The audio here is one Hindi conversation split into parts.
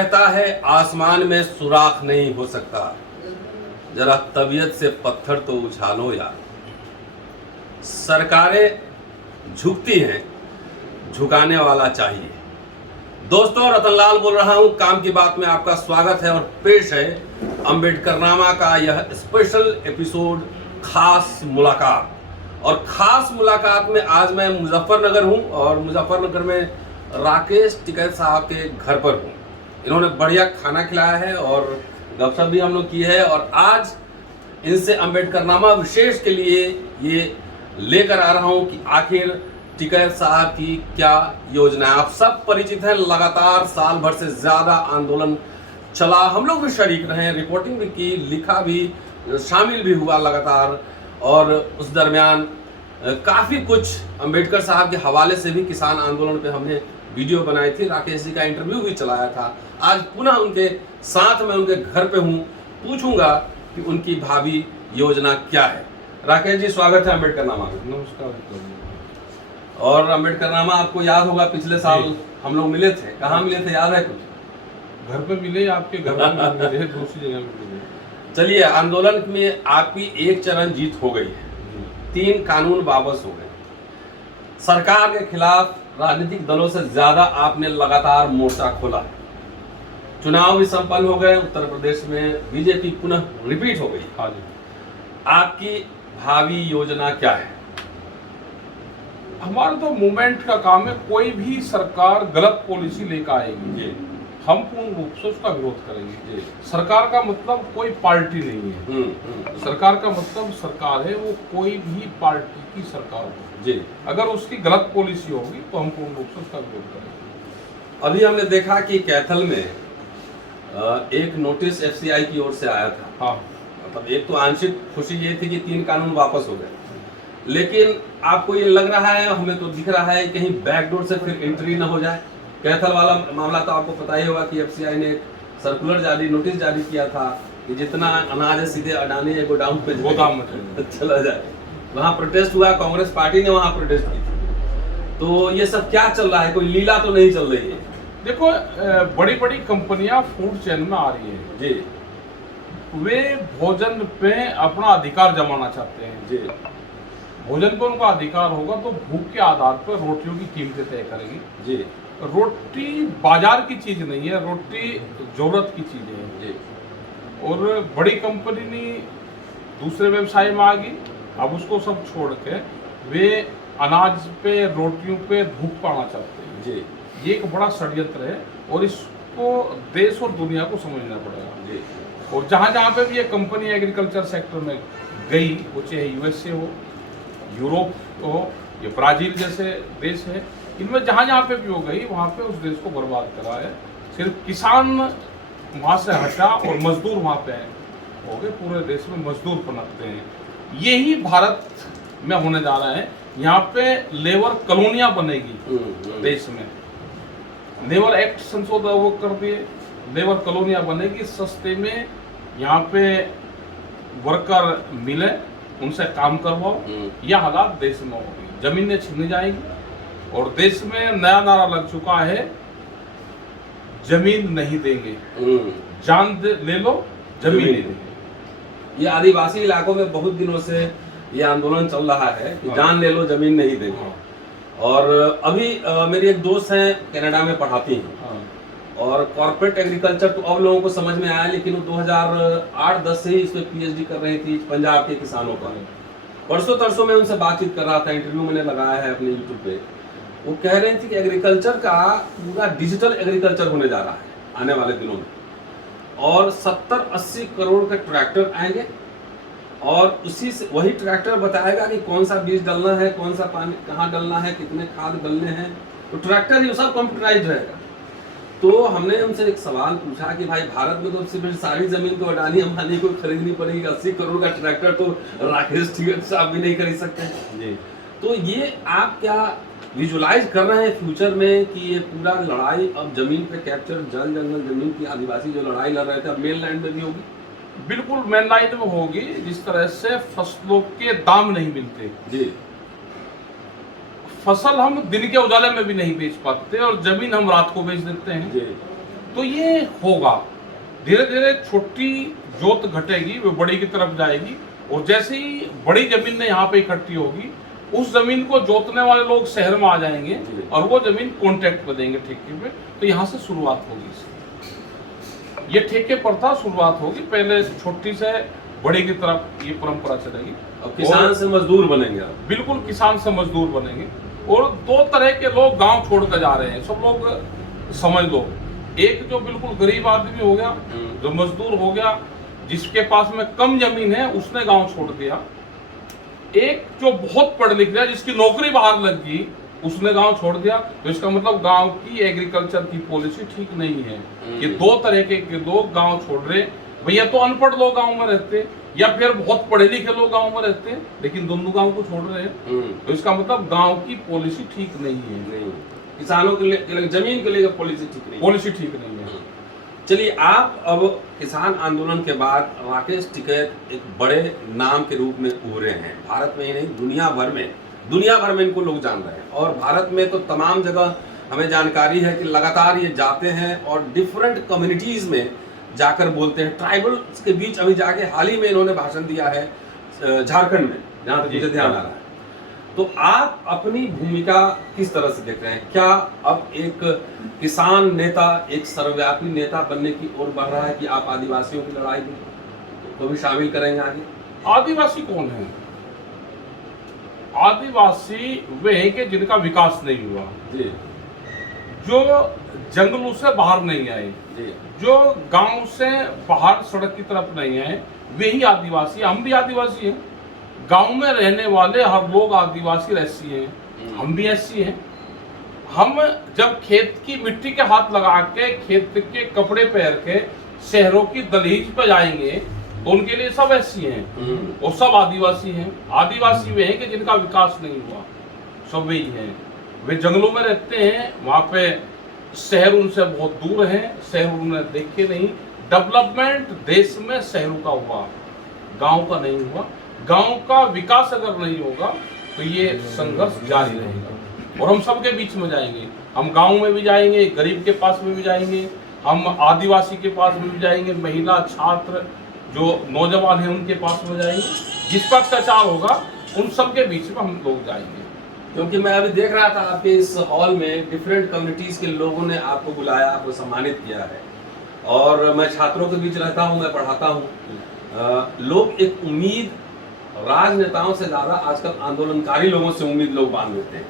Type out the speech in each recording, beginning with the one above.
कहता है आसमान में सुराख नहीं हो सकता, जरा तबीयत से पत्थर तो उछालो यार। सरकारें झुकती हैं, झुकाने वाला चाहिए। दोस्तों, रतनलाल बोल रहा हूं, काम की बात में आपका स्वागत है और पेश है अंबेडकरनामा का यह स्पेशल एपिसोड खास मुलाकात। और खास मुलाकात में आज मैं मुजफ्फरनगर हूं और मुजफ्फरनगर में राकेश टिकैत साहब के घर पर हूं। इन्होंने बढ़िया खाना खिलाया है और गपशप भी हम लोग की है और आज इनसे अंबेडकरनामा विशेष के लिए ये लेकर आ रहा हूं कि आखिर टिकैत साहब की क्या योजना है। आप सब परिचित हैं, लगातार साल भर से ज़्यादा आंदोलन चला, हम लोग भी शरीक रहे, रिपोर्टिंग भी की, लिखा भी, शामिल भी हुआ लगातार। और उस दरमियान काफ़ी कुछ अंबेडकर साहब के हवाले से भी किसान आंदोलन पे हमने वीडियो बनाई थी, राकेश जी का इंटरव्यू भी चलाया था। आज पुनः उनके साथ में उनके घर पे हूँ, पूछूंगा कि उनकी भावी योजना क्या है। राकेश जी, स्वागत है अंबेडकरनामा में। नमस्कार। और अंबेडकरनामा आपको याद होगा, पिछले साल हम लोग मिले थे। कहाँ मिले थे, याद है कुछ? घर पे मिले, आपके घर में मिले, दूसरी जगह मिले। चलिए, आंदोलन में आपकी एक चरण जीत हो गई है, 3 कानून वापस हो गए, सरकार के खिलाफ राजनीतिक दलों से ज्यादा आपने लगातार मोर्चा खोला है, चुनाव भी संपन्न हो गए, उत्तर प्रदेश में बीजेपी पुनः रिपीट हो गई। हाँ जी। आपकी भावी योजना क्या है? हमारा तो मूवमेंट का काम है, कोई भी सरकार गलत पॉलिसी लेकर आएगी जी, हम पूर्ण रूप से उसका विरोध करेंगे। जी। सरकार का मतलब कोई पार्टी नहीं है। सरकार का मतलब सरकार है, वो कोई भी पार्टी की सरकार हो जी। अगर उसकी गलत पॉलिसी होगी तो हम पूर्ण रूप से उसका विरोध करेंगे। अभी हमने देखा कि कैथल में एक नोटिस एफसीआई की ओर से आया था। हाँ, मतलब एक तो आंशिक खुशी ये थी कि 3 कानून वापस हो गए, लेकिन आपको ये लग रहा है, हमें तो दिख रहा है, कहीं बैकडोर से फिर एंट्री ना हो जाए। कैथल वाला मामला तो आपको पता ही होगा कि एफसीआई ने एक सर्कुलर जारी, नोटिस जारी किया था कि जितना अनाज है सीधे अडानी या गोदाम पे गोदाम में चला जाए। वहाँ प्रोटेस्ट हुआ, कांग्रेस पार्टी ने वहाँ प्रोटेस्ट की थी। तो ये सब क्या चल रहा है, कोई लीला तो नहीं चल रही है? देखो, बड़ी बड़ी कंपनियां फूड चेन में आ रही है जी, वे भोजन पे अपना अधिकार जमाना चाहते हैं। जी। भोजन पे उनका अधिकार होगा तो भूख के आधार पर रोटियों की कीमतें तय करेगी। जी, रोटी बाजार की चीज नहीं है, रोटी जरूरत की चीज है। जी। और बड़ी कंपनी ने दूसरे व्यवसाय में आ गई, अब उसको सब छोड़ के वे अनाज पे, रोटियों पे भूख पाना चाहते हैं। जी, ये एक बड़ा षड्यंत्र है और इसको देश और दुनिया को समझना पड़ेगा। जी। और जहाँ जहाँ पे भी ये कंपनी एग्रीकल्चर सेक्टर में गई, वो चाहे यूएसए हो, यूरोप हो, या ब्राजील जैसे देश है, इनमें जहाँ जहाँ पे भी हो गई, वहाँ पे उस देश को बर्बाद करा है। सिर्फ किसान वहाँ से हटा और मजदूर वहाँ पे हो गए, पूरे देश में मजदूर पनपते हैं। यही भारत में होने जा रहा है। यहाँ पे लेबर कॉलोनियाँ बनेगी देश में। लेबर एक्ट संशोधन वो कर दिए, लेबर कॉलोनियाँ बनेगी, सस्ते में यहाँ पे वर्कर मिले, उनसे काम करवाओ। यह हालात देश में होगी, जमीनें छीनी जाएगी और देश में नया नारा लग चुका है, जमीन नहीं देंगे, जान ले लो, जमीन नहीं देंगे। ये आदिवासी इलाकों में बहुत दिनों से ये आंदोलन चल रहा है कि जान ले लो, जमीन नहीं देंगे। और अभी मेरी एक दोस्त हैं, कनाडा में पढ़ाती हैं और कॉर्पोरेट एग्रीकल्चर तो अब लोगों को समझ में आया, लेकिन वो 2008-10 से ही इसमें पीएचडी कर रही थी पंजाब के किसानों पर। परसों तरसों में उनसे बातचीत कर रहा था, इंटरव्यू मैंने लगाया है अपने यूट्यूब पे। वो कह रहे थे कि एग्रीकल्चर का पूरा डिजिटल एग्रीकल्चर होने जा रहा है आने वाले दिनों में, और 70-80 करोड़ के ट्रैक्टर आएंगे और उसी से वही ट्रैक्टर बताएगा कि कौन सा बीज डालना है, कौन सा पानी कहाँ डालना है, कितने खाद डालने हैं। तो ट्रैक्टर ही सब कंप्यूटराइज रहेगा। तो हमने उनसे एक सवाल पूछा कि भाई, भारत में तो सिर्फ सारी जमीन तो अडानी अंबानी को खरीदनी पड़ेगी, 80 करोड़ का ट्रैक्टर तो राकेश टिकैत साहब भी नहीं खरीद सकते जी। तो ये आप क्या विजुलाइज कर रहे हैं फ्यूचर में कि ये पूरा लड़ाई अब जमीन पे कैप्चर, जल जंगल जमीन की आदिवासी जो लड़ाई लड़ रहे थे, अब मेन लैंड में भी होगी? बिल्कुल मेन लाइन में होगी। जिस तरह से फसलों के दाम नहीं मिलते जी, फसल हम दिन के उजाले में भी नहीं बेच पाते और जमीन हम रात को बेच देते हैं। जी। तो ये होगा धीरे धीरे, छोटी जोत घटेगी, वो बड़ी की तरफ जाएगी, और जैसे ही बड़ी जमीन यहाँ पे इकट्ठी होगी, उस जमीन को जोतने वाले लोग शहर में आ जाएंगे और वो जमीन कॉन्ट्रैक्ट पे देंगे, ठेके पे। तो यहाँ से शुरुआत होगी इसकी। ये ठेके पर था, शुरुआत होगी, पहले छोटी से बड़ी की तरफ ये परंपरा चलेगी। अब किसान से मजदूर बनेंगे आप। बिल्कुल किसान से मजदूर बनेंगे। और दो तरह के लोग गांव छोड़कर जा रहे हैं, सब लोग समझ लो। एक जो बिल्कुल गरीब आदमी हो गया, जो मजदूर हो गया, जिसके पास में कम जमीन है, उसने गांव छोड़ दिया। एक जो बहुत पढ़ लिख गया, जिसकी नौकरी बाहर लग गई, उसने गांव छोड़ दिया। तो इसका मतलब गांव की एग्रीकल्चर की पॉलिसी ठीक नहीं है। ये दो तरह के लोग गांव छोड़ रहे। भैया तो अनपढ़ लोग गांव में रहते, या फिर बहुत पढ़े लिखे लोग गांव में रहते हैं, लेकिन दोनों गांव को छोड़ रहे हैं। तो इसका मतलब गांव की पॉलिसी ठीक नहीं है। नहीं, किसानों के लिए, जमीन के लिए पॉलिसी ठीक नहीं, पॉलिसी ठीक नहीं है। चलिए, आप अब किसान आंदोलन के बाद राकेश टिकैत एक बड़े नाम के रूप में उभरे हैं। भारत में ही नहीं, दुनिया भर में इनको लोग जान रहे हैं। और भारत में तो तमाम जगह हमें जानकारी है कि लगातार ये जाते हैं और डिफरेंट कम्युनिटीज में जाकर बोलते हैं। ट्राइबल्स के बीच अभी जाके हाल ही में इन्होंने भाषण दिया है झारखंड में, जहाँ तक मुझे ध्यान आ रहा है। तो आप अपनी भूमिका किस तरह से देख रहे हैं? क्या अब एक किसान नेता, एक सर्वव्यापी नेता बनने की ओर बढ़ रहा है कि आप आदिवासियों की लड़ाई को भी शामिल करेंगे आगे? आदिवासी कौन है? आदिवासी वे हैं कि जिनका विकास नहीं हुआ जी, जो जंगलों से बाहर नहीं आए जी, जो गांव से बाहर सड़क की तरफ नहीं आए, वे ही आदिवासी। हम भी आदिवासी हैं, गांव में रहने वाले हर लोग आदिवासी ऐसी हैं, हम भी ऐसी हैं। हम जब खेत की मिट्टी के हाथ लगा के, खेत के कपड़े पहन के शहरों की दहलीज पे जाएंगे, तो उनके लिए सब ऐसी हैं, और सब आदिवासी हैं। आदिवासी वे हैं कि जिनका विकास नहीं हुआ, सब वही हैं। वे जंगलों में रहते हैं, वहाँ पे शहर उनसे बहुत दूर हैं, शहर उन्हें देखे नहीं। डेवलपमेंट देश में शहरों का हुआ, गांव का नहीं हुआ। गांव का विकास अगर नहीं होगा तो ये संघर्ष जारी रहेगा, और हम सबके बीच में जाएंगे। हम गांव में भी जाएंगे, गरीब के पास में भी जाएंगे, हम आदिवासी के पास में भी जाएंगे, महिला, छात्र, जो नौजवान हैं उनके पास में जाएंगे। जिस पर अत्याचार होगा उन सब के बीच में हम लोग जाएंगे। क्योंकि मैं अभी देख रहा था आपके इस हॉल में डिफरेंट कम्युनिटीज के लोगों ने आपको बुलाया, आपको सम्मानित किया है। और मैं छात्रों के बीच रहता हूँ, मैं पढ़ाता हूँ। लोग एक उम्मीद राजनेताओं से ज्यादा आजकल आंदोलनकारी लोगों से उम्मीद लोग बांध लेते हैं।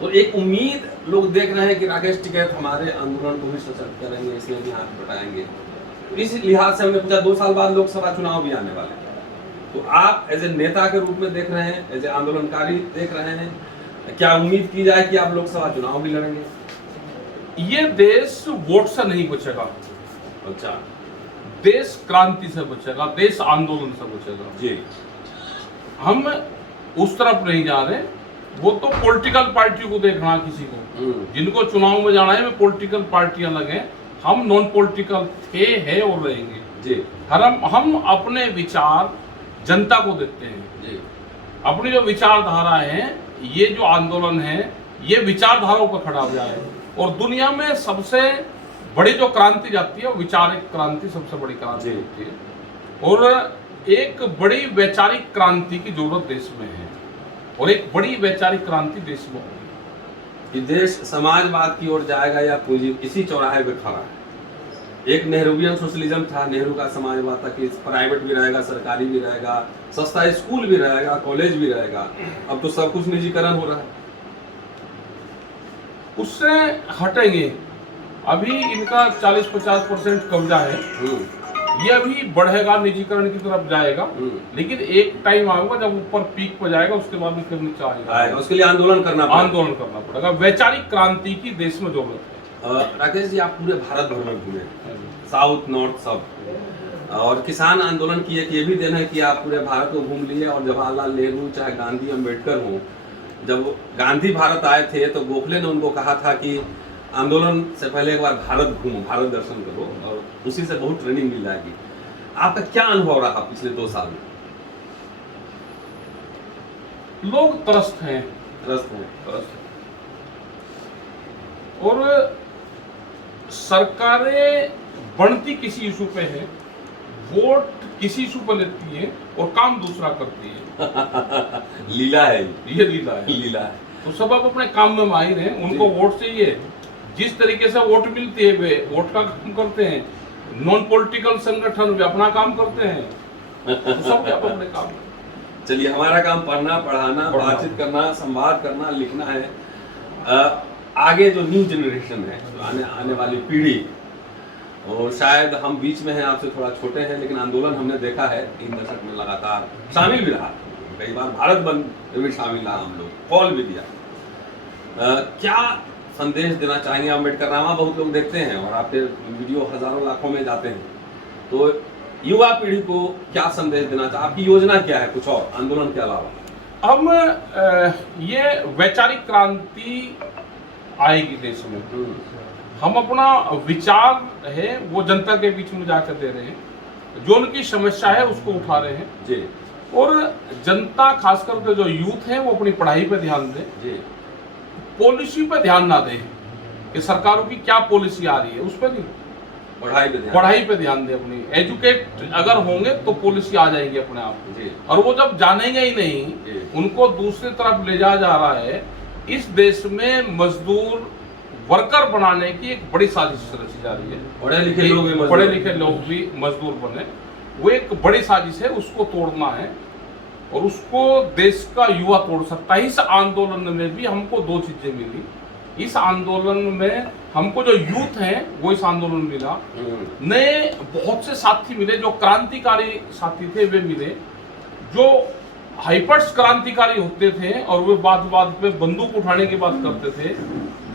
तो एक उम्मीद लोग देख रहे हैं कि राकेश टिकैत हमारे आंदोलन को भी सशक्त करेंगे, इसलिए भी हाथ बटाएंगे। इस लिहाज से हमने पूछा, 2 साल बाद लोकसभा चुनाव भी आने वाले हैं, तो आप एज ए नेता के रूप में देख रहे हैं, एज ए आंदोलनकारी देख रहे हैं, क्या उम्मीद की जाए कि आप लोकसभा चुनाव भी लड़ेंगे? ये देश वोट से नहीं बचेगा। अच्छा, देश क्रांति से बचेगा, देश आंदोलन से बचेगा जी। हम उस तरफ नहीं जा रहे। वो तो पॉलिटिकल पार्टी को देखना, किसी को जिनको चुनाव में जाना है, में पॉलिटिकल पार्टियां लगे। हम नॉन पॉलिटिकल थे, है और रहेंगे जी। हम अपने विचार जनता को देते हैं जी। अपनी जो विचारधारा है, ये जो आंदोलन है, ये विचारधाराओं पर खड़ा हो जाए। और दुनिया में सबसे बड़ी जो क्रांति जाती है, वो विचारिक क्रांति सबसे बड़ी क्रांति होती है। और एक बड़ी वैचारिक क्रांति की जरूरत देश में है, और एक बड़ी वैचारिक क्रांति देश में होगी। कि देश समाजवाद की ओर जाएगा या पूंजी, इसी चौराहे पे खड़ा है। एक नेहरूवियन सोशलिज्म था, नेहरू का समाजवाद था कि प्राइवेट भी रहेगा, सरकारी भी रहेगा, सस्ता स्कूल भी रहेगा, कॉलेज भी रहेगा। अब तो सब कुछ निजीकरण हो रहा है। उससे हटेंगे। अभी इनका 40-50% कब्जा है, ये अभी बढ़ेगा, निजीकरण की तरफ जाएगा। लेकिन एक टाइम आएगा जब ऊपर पीक पर जाएगा, उसके बाद में फिर नीचे आएगा। उसके लिए आंदोलन करना पड़ेगा। वैचारिक क्रांति की देश में जरूरत है। राकेश जी, आप पूरे भारत भर में घूमे, साउथ नॉर्थ सब, और किसान आंदोलन की एक ये भी देन है कि आप पूरे भारत को घूम लिए। और जवाहरलाल नेहरू, चाहे गांधी, अम्बेडकर हो, जब गांधी भारत आए थे तो गोखले ने उनको कहा था कि आंदोलन से पहले एक बार भारत घूमो, भारत दर्शन करो, और उसी से बहुत ट्रेनिंग मिल जाएगी। आपका क्या अनुभव रहा पिछले 2 साल में? लोग त्रस्त हैं। और सरकारें बनती किसी इशू पे है, वोट किसी इशू पर लेती है और काम दूसरा करती है। लीला है ये लीला है। लीला है। तो सब अब अपने काम में माहिर हैं, उनको वोट चाहिए। जिस तरीके से वोट मिलती है वे वोट का काम करते हैं, नॉन पॉलिटिकल संगठन वे अपना काम करते हैं, तो सब अपने काम में। चलिए, हमारा काम पढ़ना, पढ़ाना, बातचीत करना, संवाद करना, लिखना है। आगे जो न्यू जनरेशन है, जो आने वाली पीढ़ी, और शायद हम बीच में हैं, आपसे थोड़ा छोटे हैं, लेकिन आंदोलन हमने देखा है 3 दशक में लगातार, शामिल भी रहा, कई बार भारत बंद में भी शामिल रहा, हम लोग कॉल भी दिया। क्या संदेश देना चाहेंगे? अम्बेडकर नामा बहुत लोग देखते हैं और आपके वीडियो हजारों लाखों में जाते हैं, तो युवा पीढ़ी को क्या संदेश देना चाहिए? आपकी योजना क्या है कुछ और आंदोलन के अलावा? हम ये वैचारिक क्रांति आएगी देश में। हम अपना विचार है वो जनता के बीच में जाकर दे रहे हैं, जो उनकी समस्या है उसको उठा रहे हैं जी। और जनता खासकर के जो यूथ है वो अपनी पढ़ाई पे ध्यान दे जी, पॉलिसी पे ध्यान ना दे कि सरकारों की क्या पॉलिसी आ रही है उस पर नहीं, पढ़ाई पे ध्यान दे। अपनी एजुकेट अगर होंगे तो पॉलिसी आ जाएगी अपने आप जी। और वो जब जानेंगे ही नहीं, उनको दूसरी तरफ ले जा रहा है। इस देश में मजदूर वर्कर बनाने की एक बड़ी साजिश रची जा रही है। पढ़े लिखे लोग भी मजदूर बने, वो एक बड़ी साजिश है, उसको तोड़ना है और उसको देश का युवा तोड़ सकता है। इस आंदोलन में भी हमको 2 चीजें मिली। इस आंदोलन में हमको जो यूथ है वो इस आंदोलन मिला, नए बहुत से साथी मिले, जो क्रांतिकारी साथी थे वे मिले, जो हाइपर्स क्रांतिकारी होते थे और वे बात पे बंदूक उठाने की बात करते थे,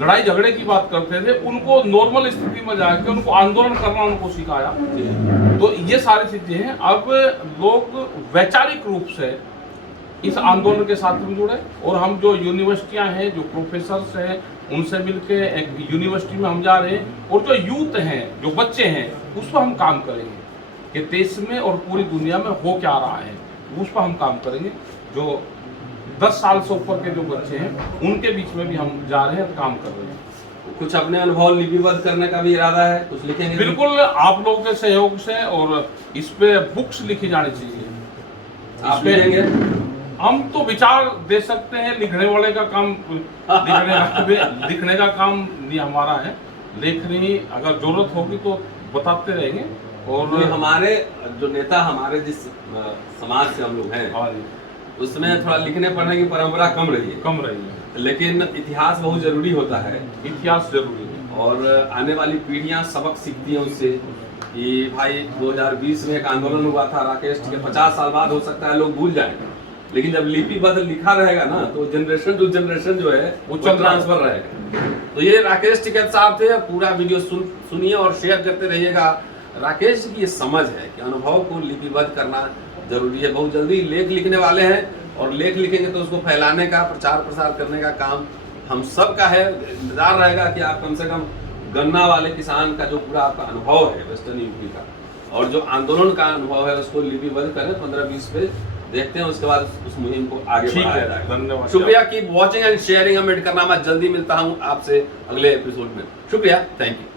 लड़ाई झगड़े की बात करते थे, उनको नॉर्मल स्थिति में जाकर उनको आंदोलन करना उनको सिखाया। तो ये सारी चीजें हैं। अब लोग वैचारिक रूप से इस आंदोलन के साथ में जुड़े और हम जो यूनिवर्सिटियां हैं, जो प्रोफेसर्स हैं, उनसे मिलके एक यूनिवर्सिटी में हम जा रहे हैं और जो यूथ हैं, जो बच्चे हैं, उस पर हम काम करेंगे कि देश में और पूरी दुनिया में हो क्या रहा है, उस पर हम काम करेंगे। जो 10 साल से ऊपर के जो बच्चे हैं उनके बीच में भी हम जा रहे हैं, काम कर रहे हैं। कुछ अपने अनुभव लिपिबद्ध करने का भी इरादा है, कुछ लिखेंगे? बिल्कुल, आप लोगों के सहयोग से, और इस पे बुक्स लिखी जानी चाहिए। आप लिखेंगे? हम तो विचार दे सकते हैं, लिखने वाले का काम लिखने का काम नहीं हमारा है। लेखनी अगर जरूरत होगी तो बताते रहेंगे। और हमारे जो नेता, हमारे जिस समाज से हम लोग हैं, उसमें थोड़ा लिखने पढ़ने की परंपरा कम रही है, लेकिन इतिहास बहुत जरूरी होता है। इतिहास जरूरी है और आने वाली पीढ़ियां सबक सीखती हैं उससे कि भाई 2020 में एक आंदोलन हुआ था राकेश के, 50 साल बाद हो सकता है लोग भूल जाएं, लेकिन जब लिपिबद्ध लिखा रहेगा ना तो जनरेशन टू जनरेशन जो है वो ट्रांसफर रहेगा। तो ये राकेश टिकैत साहब थे। पूरा वीडियो सुनिए और शेयर करते रहिएगा। राकेश जी की ये समझ है कि अनुभव को लिपिबद्ध करना जरूरी है। बहुत जल्दी लेख लिखने वाले हैं और लेख लिखेंगे तो उसको फैलाने का, प्रचार प्रसार करने का काम हम सब का है। इंतजार रहेगा कि आप कम से कम गन्ना वाले किसान का जो पूरा आपका अनुभव है वेस्टर्न यूपी का, और जो आंदोलन का अनुभव है उसको लिपिबद्ध करें। 15-20 पेज देखते हैं, उसके बाद उस मुहिम को आगे बढ़ाया जाएगा। धन्यवाद, शुक्रिया। Keep watching and sharing. Ambedkar नामा जल्दी मिलता हूँ आपसे अगले एपिसोड में। शुक्रिया, थैंक यू।